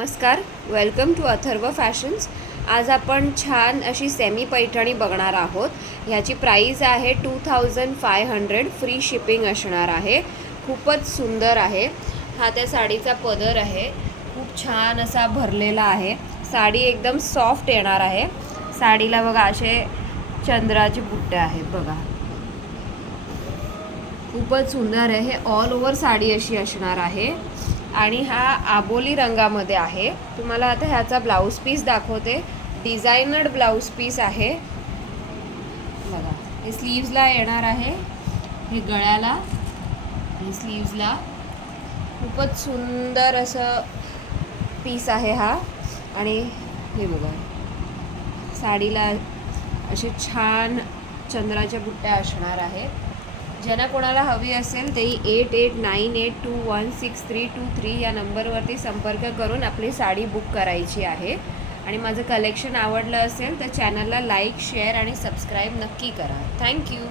नमस्कार, welcome to Atharva fashions. आज आपण छान अशी सेमी पैठणी बघणार आहोत. ह्याची प्राईस आहे 2500. फ्री शिपिंग असणार आहे. खूपच सुंदर आहे. हा त्या साडीचा पदर आहे. खूप छान असा भरलेला आहे. साडी एकदम सॉफ्ट येणार आहे. साडीला बघा असे चंद्राचे बुट्टे आहेत बघा. खूपच सुंदर आहे. ऑल ओव्हर साडी अशी असणार आहे आणि हा आबोली रंगामध्ये आहे. तुम्हाला आता ह्याचा ब्लाऊज पीस दाखवते. डिझायनर्ड ब्लाऊज पीस आहे बघा. हे स्लीव्जला येणार आहे, हे गळ्याला, हे स्लीव्जला. खूपच सुंदर असं पीस आहे हा. आणि हे बघा, साडीला असे छान चंद्राच्या बुट्ट्या असणार आहेत. ज्यांना कोणाला हवी असेल तेही 8898216323 या नंबरवरती संपर्क करून आपली साडी बुक करायची आहे. आणि माझं कलेक्शन आवडलं असेल तर चॅनलला लाईक, शेअर आणि सबस्क्राईब नक्की करा. थँक्यू.